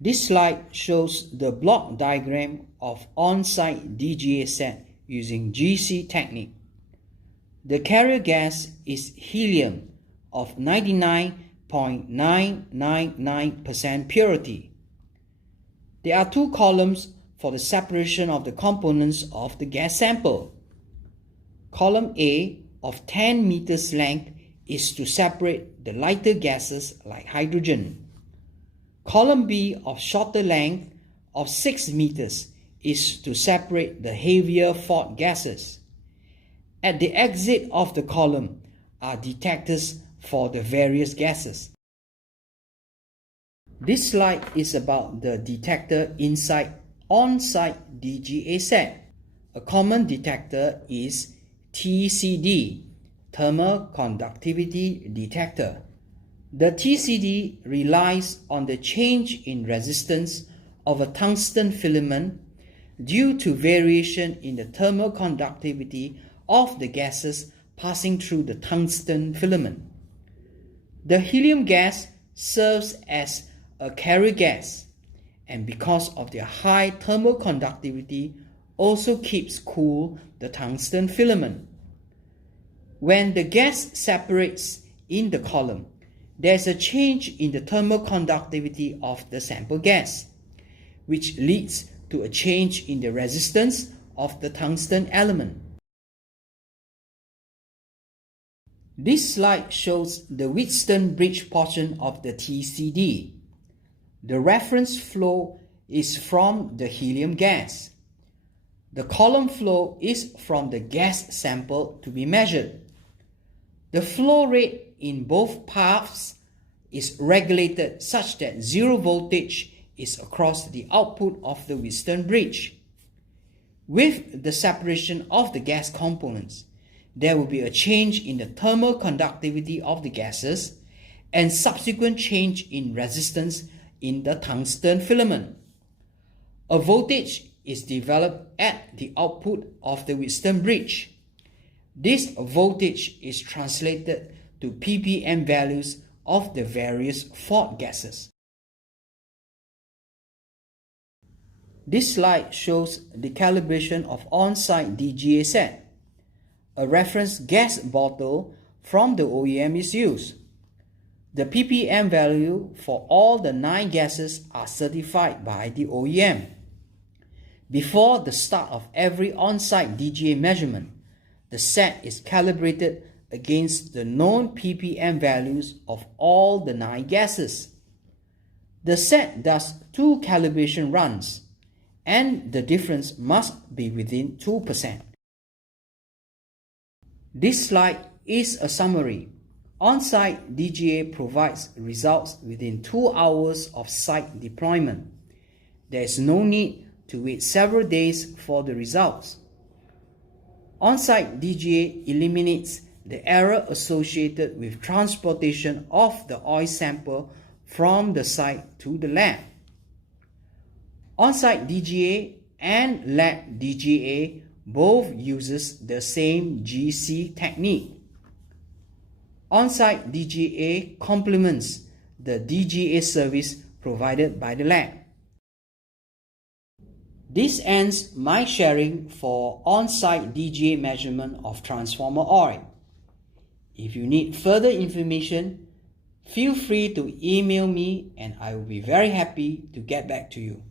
This slide shows the block diagram of on-site DGA set using GC technique. The carrier gas is helium of 99.999% purity. There are two columns for the separation of the components of the gas sample. Column A of 10 meters length is to separate the lighter gases like hydrogen. Column B of shorter length of 6 meters is to separate the heavier fault gases. At the exit of the column are detectors for the various gases. This slide is about the detector inside on-site DGA set. A common detector is TCD, Thermal Conductivity Detector. The TCD relies on the change in resistance of a tungsten filament due to variation in the thermal conductivity of the gases passing through the tungsten filament. The helium gas serves as a carrier gas, and because of their high thermal conductivity, also keeps cool the tungsten filament. When the gas separates in the column, there is a change in the thermal conductivity of the sample gas, which leads to a change in the resistance of the tungsten element. This slide shows the Wheatstone bridge portion of the TCD. The reference flow is from the helium gas. The column flow is from the gas sample to be measured. The flow rate in both paths is regulated such that zero voltage is across the output of the Wheatstone bridge. With the separation of the gas components, there will be a change in the thermal conductivity of the gases and subsequent change in resistance in the tungsten filament. A voltage is developed at the output of the Wheatstone bridge. This voltage is translated to ppm values of the various fault gases. This slide shows the calibration of on-site DGA set. A reference gas bottle from the OEM is used. The ppm value for all the 9 gases are certified by the OEM. Before the start of every on-site DGA measurement, the set is calibrated against the known ppm values of all the 9 gases. The set does 2 calibration runs, and the difference must be within 2%. This slide is a summary. On-site DGA provides results within 2 hours of site deployment. There is no need to wait several days for the results. On-site DGA eliminates the error associated with transportation of the oil sample from the site to the lab. On-site DGA and lab DGA both uses the same GC technique. On-site DGA complements the DGA service provided by the lab. This ends my sharing for on-site DGA measurement of transformer oil. If you need further information, feel free to email me and I will be very happy to get back to you.